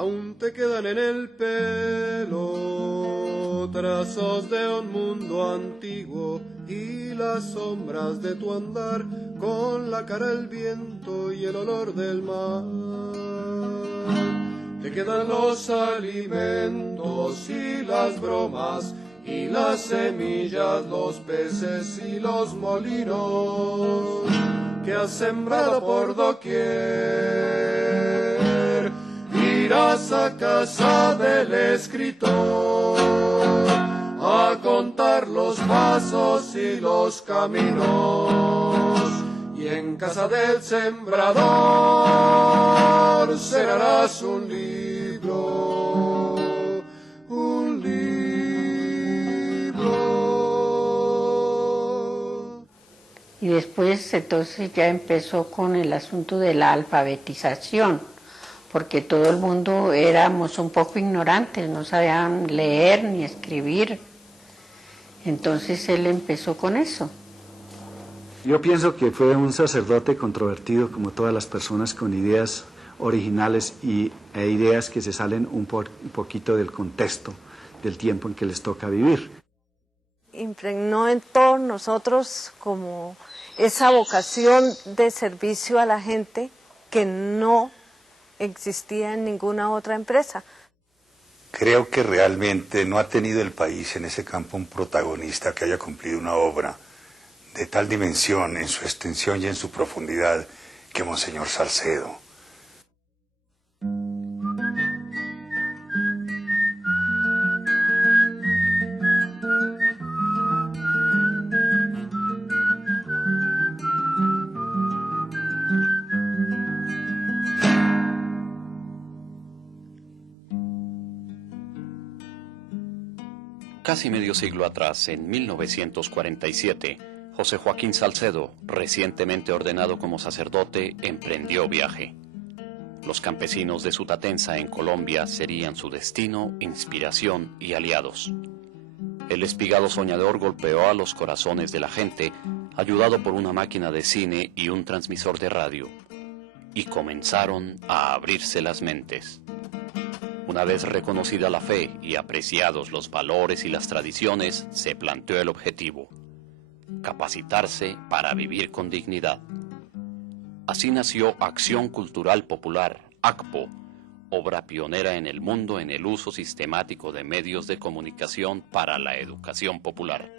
aún te quedan en el pelo trazos de un mundo antiguo y las sombras de tu andar, con la cara el viento y el olor del mar. Te quedan los alimentos y las bromas y las semillas, los peces y los molinos que has sembrado por doquier. Irás a casa del escritor a contar los pasos y los caminos, y en casa del sembrador cerrarás un libro, un libro. Y después entonces ya empezó con el asunto de la alfabetización, porque todo el mundo éramos un poco ignorantes, no sabían leer ni escribir. Entonces él empezó con eso. Yo pienso que fue un sacerdote controvertido, como todas las personas, con ideas originales e ideas que se salen un poquito del contexto del tiempo en que les toca vivir. Impregnó en todos nosotros como esa vocación de servicio a la gente que no existía en ninguna otra empresa. Creo que realmente no ha tenido el país en ese campo un protagonista que haya cumplido una obra de tal dimensión en su extensión y en su profundidad que Monseñor Salcedo. Casi medio siglo atrás, en 1947, José Joaquín Salcedo, recientemente ordenado como sacerdote, emprendió viaje. Los campesinos de Sutatenza en Colombia serían su destino, inspiración y aliados. El espigado soñador golpeó a los corazones de la gente, ayudado por una máquina de cine y un transmisor de radio, y comenzaron a abrirse las mentes. Una vez reconocida la fe y apreciados los valores y las tradiciones, se planteó el objetivo: capacitarse para vivir con dignidad. Así nació Acción Cultural Popular, ACPO, obra pionera en el mundo en el uso sistemático de medios de comunicación para la educación popular.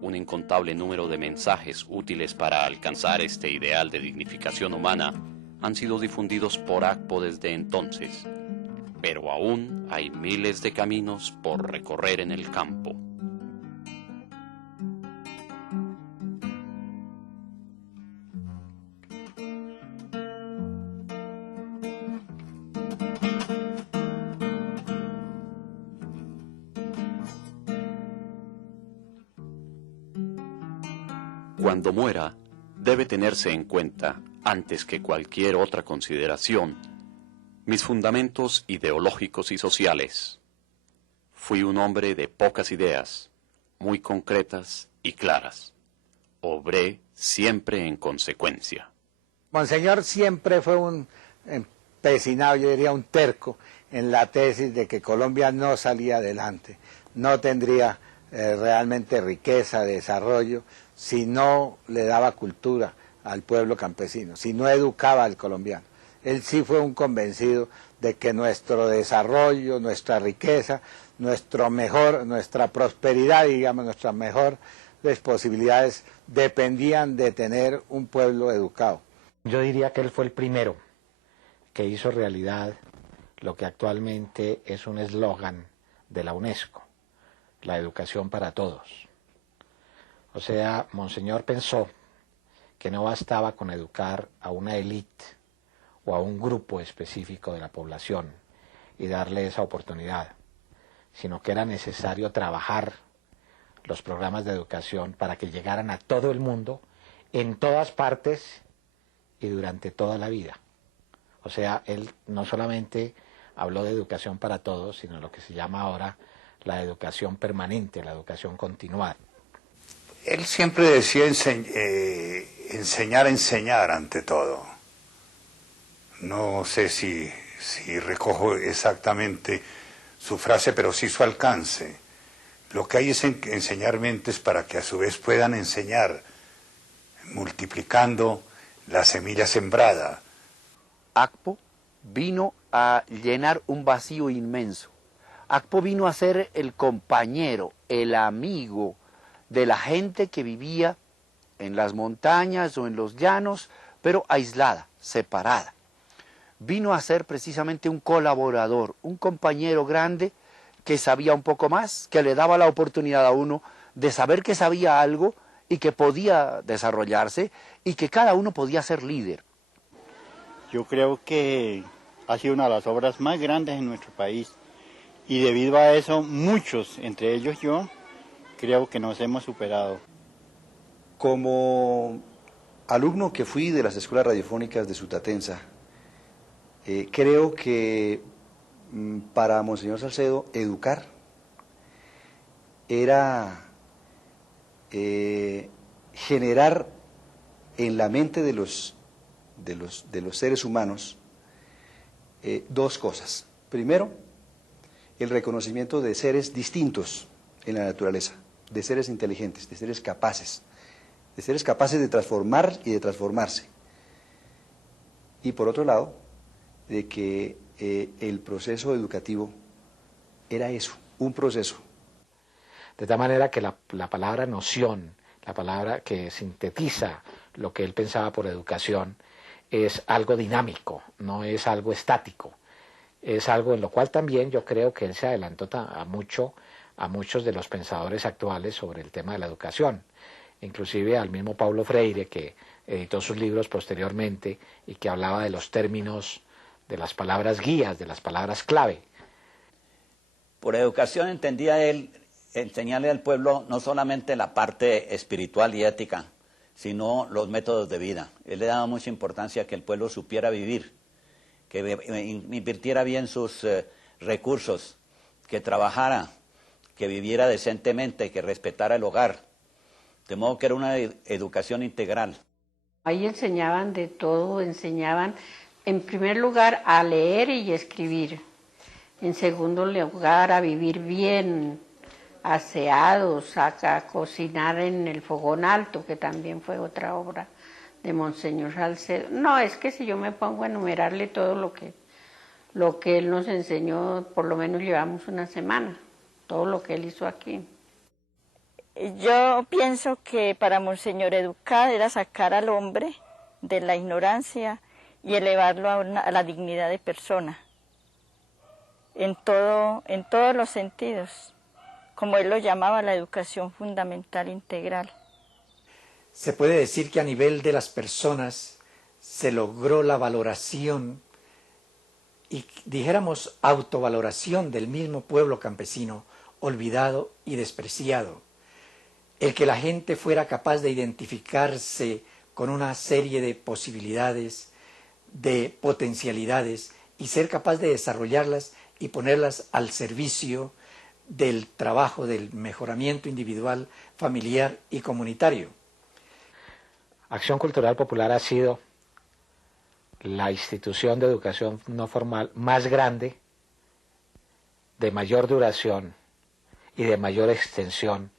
Un incontable número de mensajes útiles para alcanzar este ideal de dignificación humana han sido difundidos por ACPO desde entonces, pero aún hay miles de caminos por recorrer en el campo. Cuando muera, debe tenerse en cuenta, antes que cualquier otra consideración, mis fundamentos ideológicos y sociales. Fui un hombre de pocas ideas, muy concretas y claras. Obré siempre en consecuencia. Monseñor siempre fue un empecinado, yo diría un terco, en la tesis de que Colombia no salía adelante, no tendría realmente riqueza, desarrollo, si no le daba cultura al pueblo campesino, si no educaba al colombiano. Él sí fue un convencido de que nuestro desarrollo, nuestra riqueza, nuestra prosperidad, digamos, nuestras mejores posibilidades dependían de tener un pueblo educado. Yo diría que él fue el primero que hizo realidad lo que actualmente es un eslogan de la UNESCO, la educación para todos. O sea, Monseñor pensó que no bastaba con educar a una élite o a un grupo específico de la población y darle esa oportunidad, sino que era necesario trabajar los programas de educación para que llegaran a todo el mundo, en todas partes y durante toda la vida. O sea, él no solamente habló de educación para todos, sino lo que se llama ahora la educación permanente, la educación continuada. Él siempre decía enseñar ante todo. No sé si si recojo exactamente su frase, pero sí su alcance. Lo que hay es enseñar mentes para que a su vez puedan enseñar, multiplicando la semilla sembrada. Akpo vino a llenar un vacío inmenso. Akpo vino a ser el compañero, el amigo de la gente que vivía en las montañas o en los llanos, pero aislada, separada. Vino a ser precisamente un colaborador, un compañero grande que sabía un poco más, que le daba la oportunidad a uno de saber que sabía algo y que podía desarrollarse y que cada uno podía ser líder. Yo creo que ha sido una de las obras más grandes en nuestro país y debido a eso muchos, entre ellos yo, creo que nos hemos superado. Como alumno que fui de las escuelas radiofónicas de Sutatensa, creo que para Monseñor Salcedo educar era generar en la mente de los seres humanos dos cosas. Primero, el reconocimiento de seres distintos en la naturaleza, de seres inteligentes, de seres capaces de transformar y de transformarse. Y por otro lado, de que el proceso educativo era eso, un proceso. De tal manera que la palabra noción, la palabra que sintetiza lo que él pensaba por educación, es algo dinámico, no es algo estático. Es algo en lo cual también yo creo que él se adelantó a muchos de los pensadores actuales sobre el tema de la educación. Inclusive al mismo Paulo Freire, que editó sus libros posteriormente y que hablaba de los términos, de las palabras guías, de las palabras clave. Por educación entendía él enseñarle al pueblo no solamente la parte espiritual y ética, sino los métodos de vida. Él le daba mucha importancia a que el pueblo supiera vivir, que invirtiera bien sus recursos, que trabajara, que viviera decentemente, que respetara el hogar. De modo que era una educación integral. Ahí enseñaban de todo, enseñaban en primer lugar a leer y escribir, en segundo lugar a vivir bien, aseados, a cocinar en el fogón alto, que también fue otra obra de Monseñor Salcedo. No, es que si yo me pongo a enumerarle todo lo que él nos enseñó, por lo menos llevamos una semana, todo lo que él hizo aquí. Yo pienso que para Monseñor educar era sacar al hombre de la ignorancia y elevarlo a la dignidad de persona, en todos los sentidos, como él lo llamaba, la educación fundamental integral. Se puede decir que a nivel de las personas se logró la valoración y dijéramos autovaloración del mismo pueblo campesino, olvidado y despreciado. El que la gente fuera capaz de identificarse con una serie de posibilidades, de potencialidades y ser capaz de desarrollarlas y ponerlas al servicio del trabajo, del mejoramiento individual, familiar y comunitario. Acción Cultural Popular ha sido la institución de educación no formal más grande, de mayor duración y de mayor extensión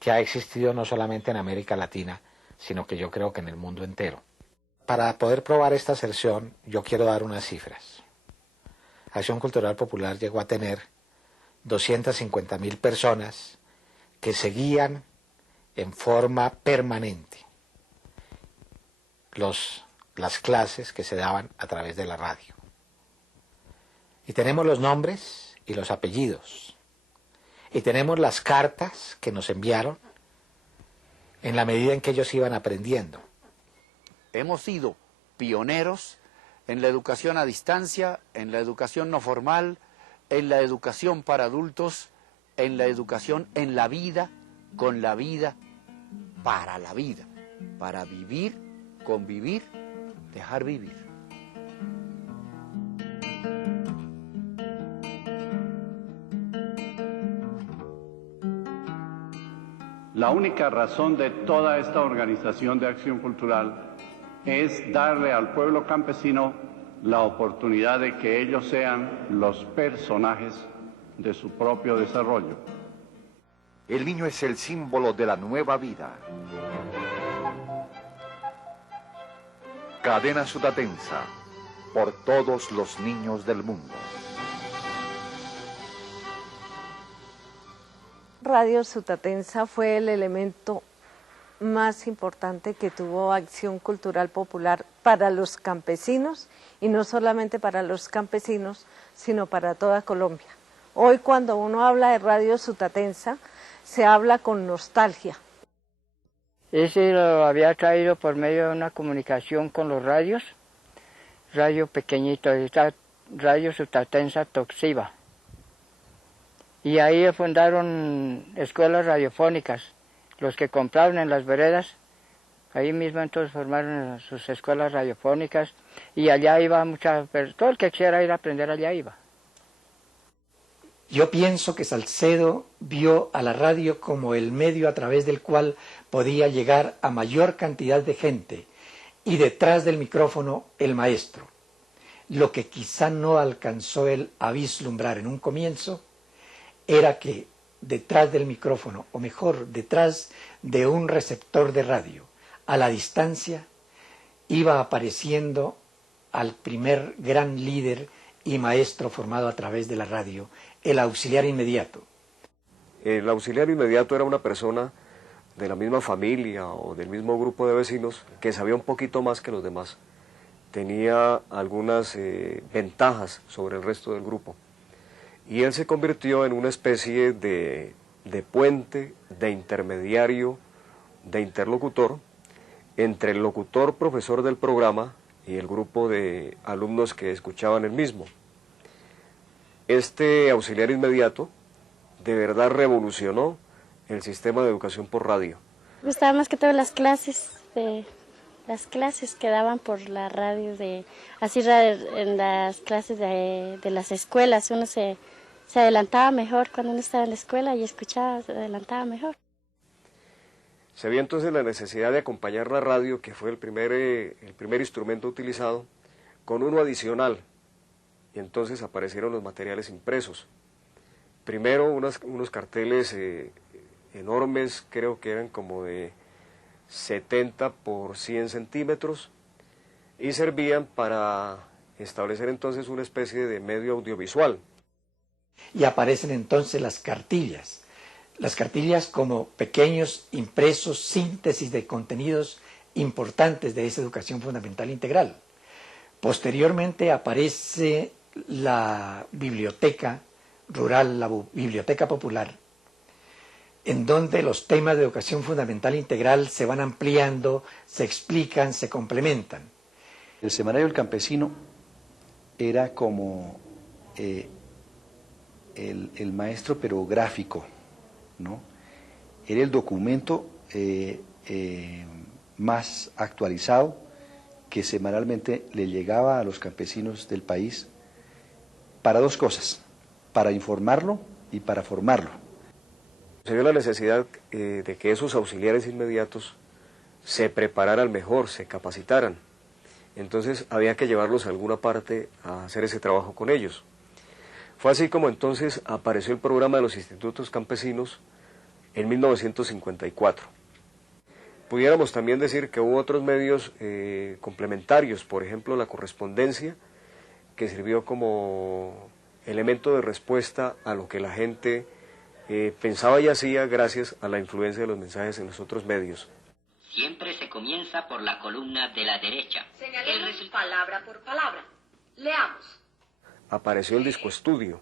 que ha existido no solamente en América Latina, sino que yo creo que en el mundo entero. Para poder probar esta aserción, yo quiero dar unas cifras. Acción Cultural Popular llegó a tener 250.000 personas que seguían en forma permanente las clases que se daban a través de la radio. Y tenemos los nombres y los apellidos. Y tenemos las cartas que nos enviaron en la medida en que ellos iban aprendiendo. Hemos sido pioneros en la educación a distancia, en la educación no formal, en la educación para adultos, en la educación en la vida, con la vida, para vivir, convivir, dejar vivir. La única razón de toda esta organización de acción cultural es darle al pueblo campesino la oportunidad de que ellos sean los personajes de su propio desarrollo. El niño es el símbolo de la nueva vida. Cadena Sudatensa, por todos los niños del mundo. Radio Sutatensa fue el elemento más importante que tuvo Acción Cultural Popular para los campesinos, y no solamente para los campesinos, sino para toda Colombia. Hoy cuando uno habla de Radio Sutatensa, se habla con nostalgia. Ese lo había traído por medio de una comunicación con los radios, radio pequeñito, Radio Sutatensa Toxiva. Y ahí fundaron escuelas radiofónicas. Los que compraron en las veredas, ahí mismo entonces formaron sus escuelas radiofónicas, y allá iba todo el que quisiera ir a aprender allá iba. Yo pienso que Salcedo vio a la radio como el medio a través del cual podía llegar a mayor cantidad de gente, y detrás del micrófono el maestro. Lo que quizá no alcanzó él a vislumbrar en un comienzo era que detrás del micrófono, o mejor, detrás de un receptor de radio, a la distancia, iba apareciendo al primer gran líder y maestro formado a través de la radio, el auxiliar inmediato. El auxiliar inmediato era una persona de la misma familia o del mismo grupo de vecinos que sabía un poquito más que los demás. Tenía algunas ventajas sobre el resto del grupo. Y él se convirtió en una especie de puente, de intermediario, de interlocutor entre el locutor profesor del programa y el grupo de alumnos que escuchaban el mismo. Este auxiliar inmediato de verdad revolucionó el sistema de educación por radio. Me gustaba más que todo las clases que daban por la radio, en las clases de las escuelas. Uno se adelantaba mejor cuando uno estaba en la escuela y escuchaba, se adelantaba mejor. Se vio entonces la necesidad de acompañar la radio, que fue el primer instrumento utilizado, con uno adicional, y entonces aparecieron los materiales impresos. Primero unos carteles enormes, creo que eran como de 70 por 100 centímetros, y servían para establecer entonces una especie de medio audiovisual. Y aparecen entonces las cartillas como pequeños impresos, síntesis de contenidos importantes de esa educación fundamental integral. Posteriormente aparece la biblioteca rural, la biblioteca popular, en donde los temas de educación fundamental integral se van ampliando, se explican, se complementan. El semanario El Campesino era como el maestro pero gráfico, ¿no? Era el documento más actualizado que semanalmente le llegaba a los campesinos del país para dos cosas, para informarlo y para formarlo. Se vio la necesidad de que esos auxiliares inmediatos se prepararan mejor, se capacitaran. Entonces había que llevarlos a alguna parte a hacer ese trabajo con ellos. Fue así como entonces apareció el programa de los institutos campesinos en 1954. Pudiéramos también decir que hubo otros medios complementarios, por ejemplo la correspondencia, que sirvió como elemento de respuesta a lo que la gente pensaba y hacía gracias a la influencia de los mensajes en los otros medios. Siempre se comienza por la columna de la derecha. Señalemos palabra por palabra. Leamos. Apareció el discoestudio.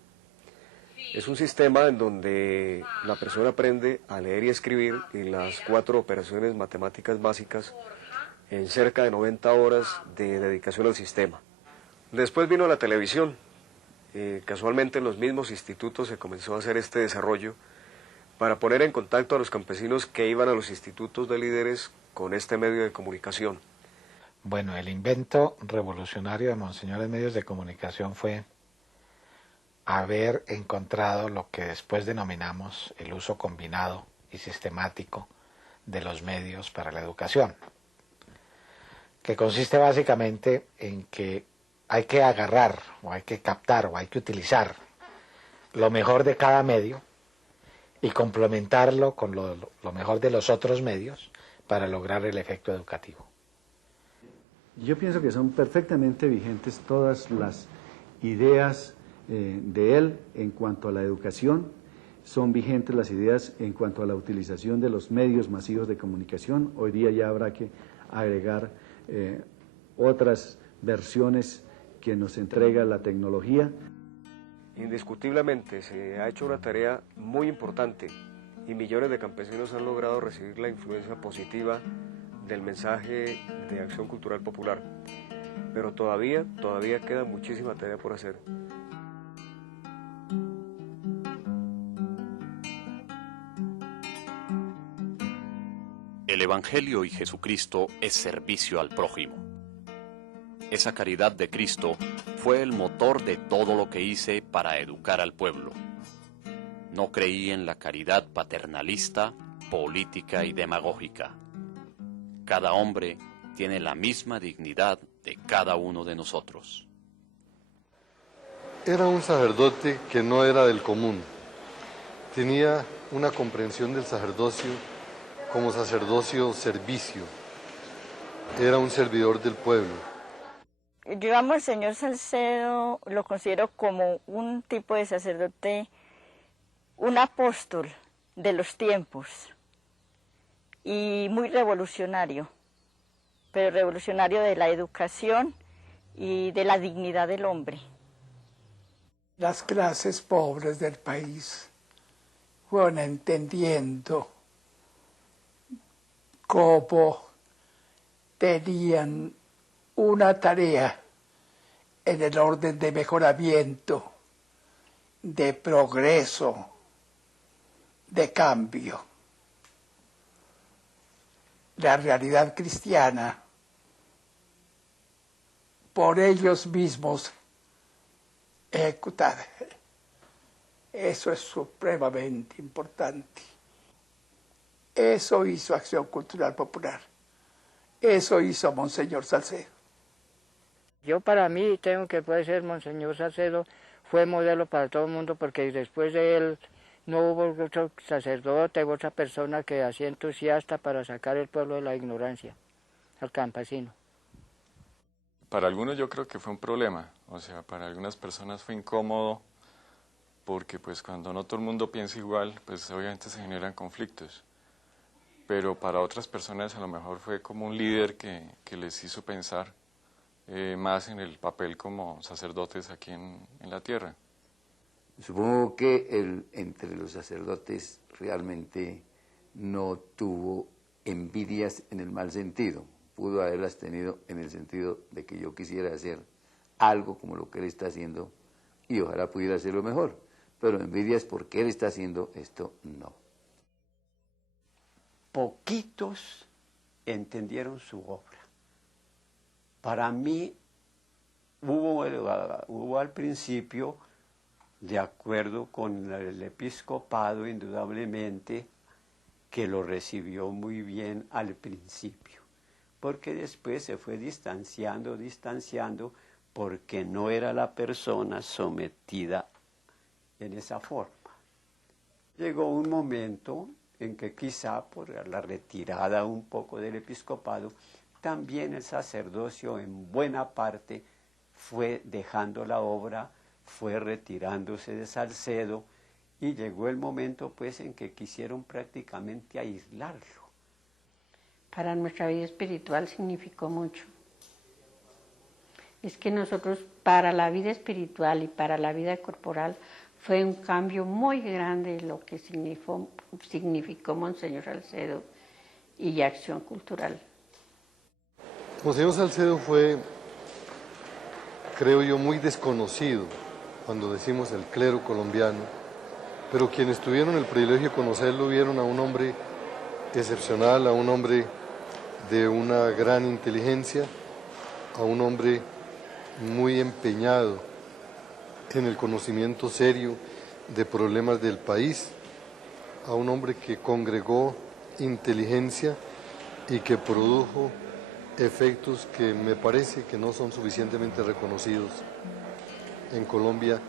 Es un sistema en donde la persona aprende a leer y escribir y las 4 operaciones matemáticas básicas en cerca de 90 horas de dedicación al sistema. Después vino la televisión. Casualmente en los mismos institutos se comenzó a hacer este desarrollo para poner en contacto a los campesinos que iban a los institutos de líderes con este medio de comunicación. Bueno, el invento revolucionario de Monseñor en medios de comunicación fue haber encontrado lo que después denominamos el uso combinado y sistemático de los medios para la educación, que consiste básicamente en que hay que agarrar, o hay que captar, o hay que utilizar lo mejor de cada medio y complementarlo con lo mejor de los otros medios para lograr el efecto educativo. Yo pienso que son perfectamente vigentes todas las ideas de él en cuanto a la educación, son vigentes las ideas en cuanto a la utilización de los medios masivos de comunicación. Hoy día ya habrá que agregar otras versiones que nos entrega la tecnología. Indiscutiblemente se ha hecho una tarea muy importante y millones de campesinos han logrado recibir la influencia positiva del mensaje de Acción Cultural Popular, pero todavía queda muchísima tarea por hacer. El Evangelio y Jesucristo es servicio al prójimo. Esa caridad de Cristo fue el motor de todo lo que hice para educar al pueblo. No creí en la caridad paternalista, política y demagógica. Cada hombre tiene la misma dignidad de cada uno de nosotros. Era un sacerdote que no era del común. Tenía una comprensión del sacerdocio como sacerdocio servicio. Era un servidor del pueblo. Yo amo al señor Salcedo, lo considero como un tipo de sacerdote, un apóstol de los tiempos y muy revolucionario, pero revolucionario de la educación y de la dignidad del hombre. Las clases pobres del país fueron entendiendo cómo tenían una tarea en el orden de mejoramiento, de progreso, de cambio. La realidad cristiana, por ellos mismos ejecutada. Eso es supremamente importante. Eso hizo Acción Cultural Popular. Eso hizo Monseñor Salcedo. Yo para mí tengo que puede ser Monseñor Salcedo fue modelo para todo el mundo porque después de él no hubo otro sacerdote u otra persona que hacía entusiasta para sacar el pueblo de la ignorancia, al campesino. Para algunos yo creo que fue un problema, o sea, para algunas personas fue incómodo porque pues cuando no todo el mundo piensa igual, pues obviamente se generan conflictos. Pero para otras personas a lo mejor fue como un líder que les hizo pensar más en el papel como sacerdotes aquí en la tierra. Supongo que entre los sacerdotes realmente no tuvo envidias en el mal sentido, pudo haberlas tenido en el sentido de que yo quisiera hacer algo como lo que él está haciendo y ojalá pudiera hacerlo mejor, pero envidias porque él está haciendo esto, no. Poquitos entendieron su obra. Para mí hubo al principio, de acuerdo con el episcopado, indudablemente, que lo recibió muy bien al principio, porque después se fue distanciando, porque no era la persona sometida en esa forma. Llegó un momento en que quizá por la retirada un poco del episcopado, también el sacerdocio en buena parte fue dejando la obra, fue retirándose de Salcedo y llegó el momento pues en que quisieron prácticamente aislarlo. Para nuestra vida espiritual significó mucho. Es que nosotros para la vida espiritual y para la vida corporal fue un cambio muy grande lo que significó Monseñor Salcedo y Acción Cultural. Monseñor Salcedo fue, creo yo, muy desconocido cuando decimos el clero colombiano, pero quienes tuvieron el privilegio de conocerlo vieron a un hombre excepcional, a un hombre de una gran inteligencia, a un hombre muy empeñado en el conocimiento serio de problemas del país, a un hombre que congregó inteligencia y que produjo efectos que me parece que no son suficientemente reconocidos en Colombia,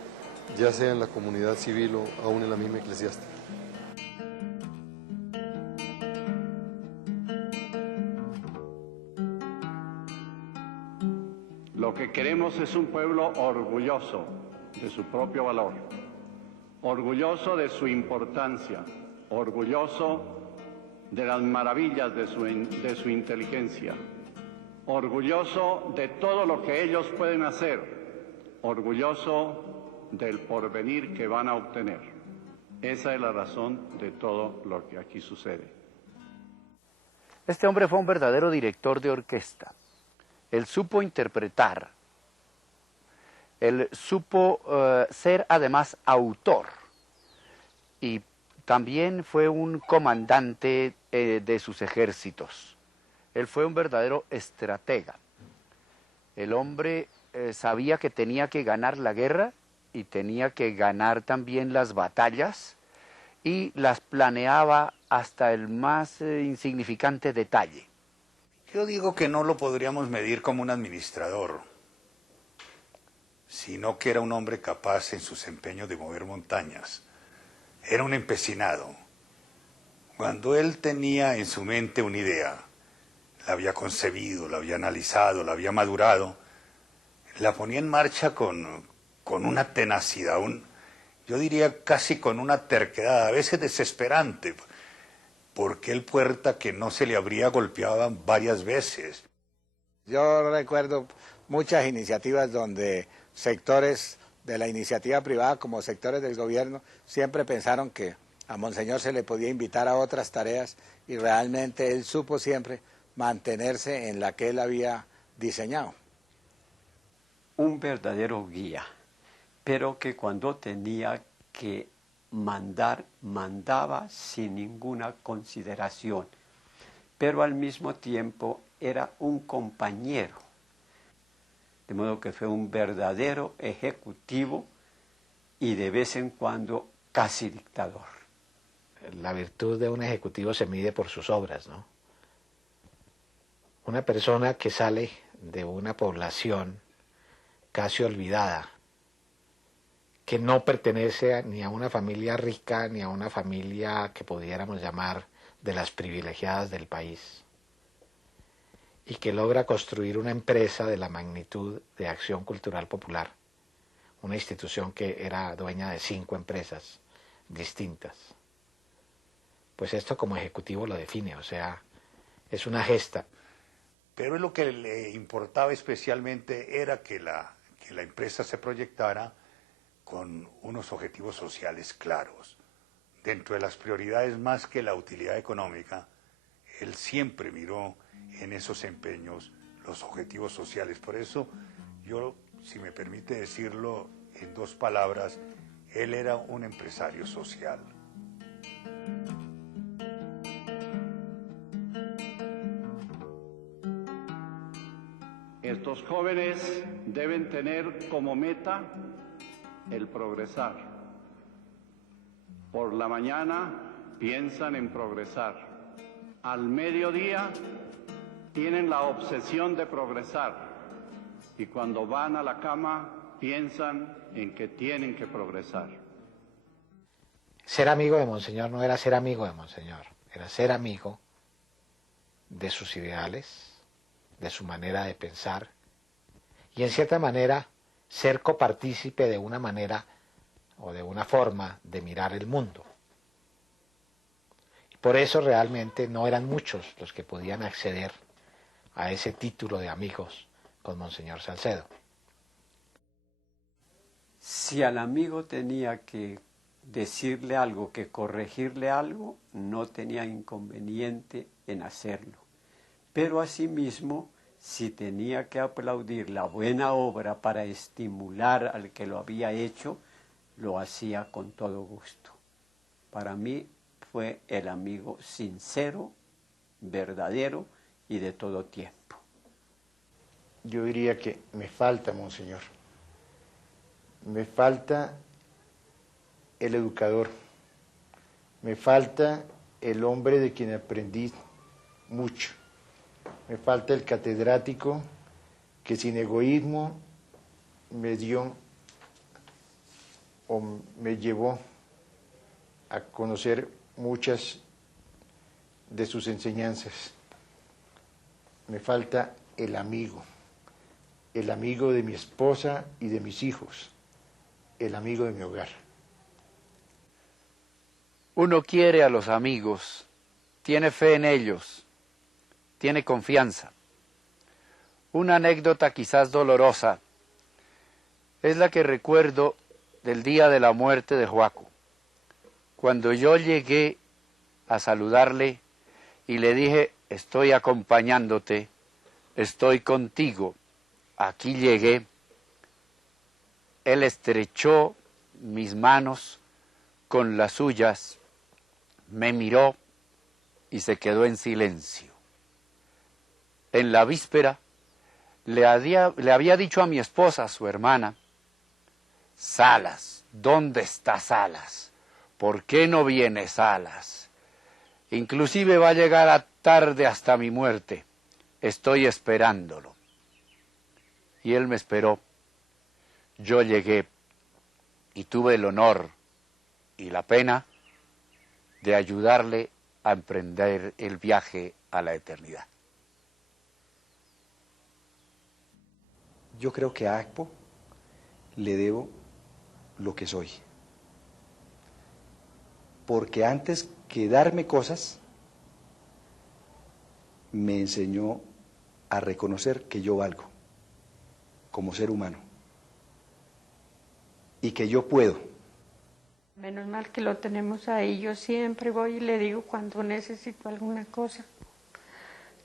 ya sea en la comunidad civil o aún en la misma eclesiástica. Lo que queremos es un pueblo orgulloso de su propio valor, orgulloso de su importancia, orgulloso de las maravillas de su inteligencia, orgulloso de todo lo que ellos pueden hacer, orgulloso del porvenir que van a obtener. Esa es la razón de todo lo que aquí sucede. Este hombre fue un verdadero director de orquesta. Él supo interpretar, él supo ser además autor y también fue un comandante de sus ejércitos. Él fue un verdadero estratega. El hombre sabía que tenía que ganar la guerra y tenía que ganar también las batallas y las planeaba hasta el más insignificante detalle. Yo digo que no lo podríamos medir como un administrador, sino que era un hombre capaz en sus empeños de mover montañas. Era un empecinado. Cuando él tenía en su mente una idea, la había concebido, la había analizado, la había madurado, la ponía en marcha con una tenacidad, yo diría casi con una terquedad, a veces desesperante, porque el puerta que no se le habría golpeado varias veces. Yo recuerdo muchas iniciativas donde sectores de la iniciativa privada como sectores del gobierno siempre pensaron que a Monseñor se le podía invitar a otras tareas y realmente él supo siempre mantenerse en la que él había diseñado. Un verdadero guía, pero que cuando tenía que mandar, mandaba sin ninguna consideración, pero al mismo tiempo era un compañero, de modo que fue un verdadero ejecutivo y de vez en cuando casi dictador. La virtud de un ejecutivo se mide por sus obras, ¿no? Una persona que sale de una población casi olvidada, que no pertenece ni a una familia rica ni a una familia que pudiéramos llamar de las privilegiadas del país, y que logra construir una empresa de la magnitud de Acción Cultural Popular, una institución que era dueña de 5 empresas distintas. Pues esto como ejecutivo lo define, o sea, es una gesta. Pero lo que le importaba especialmente era que la empresa se proyectara con unos objetivos sociales claros. Dentro de las prioridades más que la utilidad económica, él siempre miró en esos empeños los objetivos sociales. Por eso yo, si me permite decirlo en 2 palabras, él era un empresario social. Estos jóvenes deben tener como meta el progresar. Por la mañana piensan en progresar. Al mediodía tienen la obsesión de progresar. Y cuando van a la cama piensan en que tienen que progresar. Ser amigo de Monseñor no era ser amigo de Monseñor, era ser amigo de sus ideales, de su manera de pensar, y en cierta manera ser copartícipe de una manera o de una forma de mirar el mundo. Y por eso realmente no eran muchos los que podían acceder a ese título de amigos con Monseñor Salcedo. Si al amigo tenía que decirle algo, que corregirle algo, no tenía inconveniente en hacerlo. Pero asimismo, si tenía que aplaudir la buena obra para estimular al que lo había hecho, lo hacía con todo gusto. Para mí fue el amigo sincero, verdadero y de todo tiempo. Yo diría que me falta, Monseñor. Me falta el educador. Me falta el hombre de quien aprendí mucho. Me falta el catedrático que sin egoísmo me dio o me llevó a conocer muchas de sus enseñanzas. Me falta el amigo de mi esposa y de mis hijos, el amigo de mi hogar. Uno quiere a los amigos, tiene fe en ellos, tiene confianza. Una anécdota quizás dolorosa es la que recuerdo del día de la muerte de Joaco. Cuando yo llegué a saludarle y le dije, estoy acompañándote, estoy contigo, aquí llegué, él estrechó mis manos con las suyas, me miró y se quedó en silencio. En la víspera le había dicho a mi esposa, su hermana, Salas, ¿dónde está Salas? ¿Por qué no viene Salas? Inclusive va a llegar tarde hasta mi muerte. Estoy esperándolo. Y él me esperó. Yo llegué y tuve el honor y la pena de ayudarle a emprender el viaje a la eternidad. Yo creo que a Agbo le debo lo que soy. Porque antes que darme cosas, me enseñó a reconocer que yo valgo como ser humano y que yo puedo. Menos mal que lo tenemos ahí. Yo siempre voy y le digo cuando necesito alguna cosa.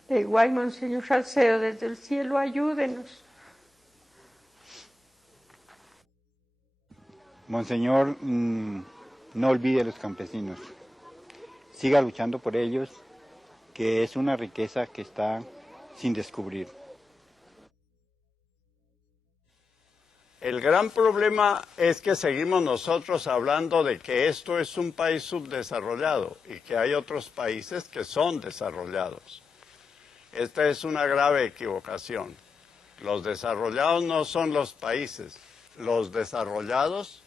Le digo, ay, Monseñor Salcedo, desde el cielo ayúdenos. Monseñor, no olvide a los campesinos. Siga luchando por ellos, que es una riqueza que está sin descubrir. El gran problema es que seguimos nosotros hablando de que esto es un país subdesarrollado y que hay otros países que son desarrollados. Esta es una grave equivocación. Los desarrollados no son los países, los desarrollados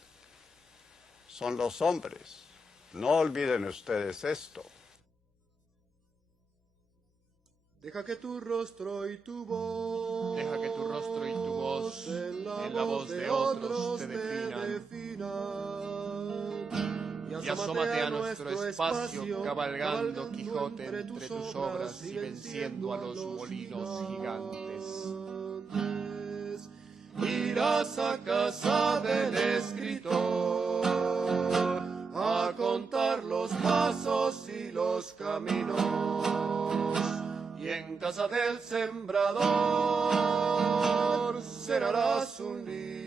son los hombres. No olviden ustedes esto. Deja que tu rostro y tu voz, deja que tu rostro y tu voz en la voz de otros te definan. Y asómate a nuestro espacio cabalgando Quijote entre tus obras y venciendo a los molinos gigantes. Irás a casa del escritor a contar los pasos y los caminos. Y en casa del sembrador cerrarás un libro.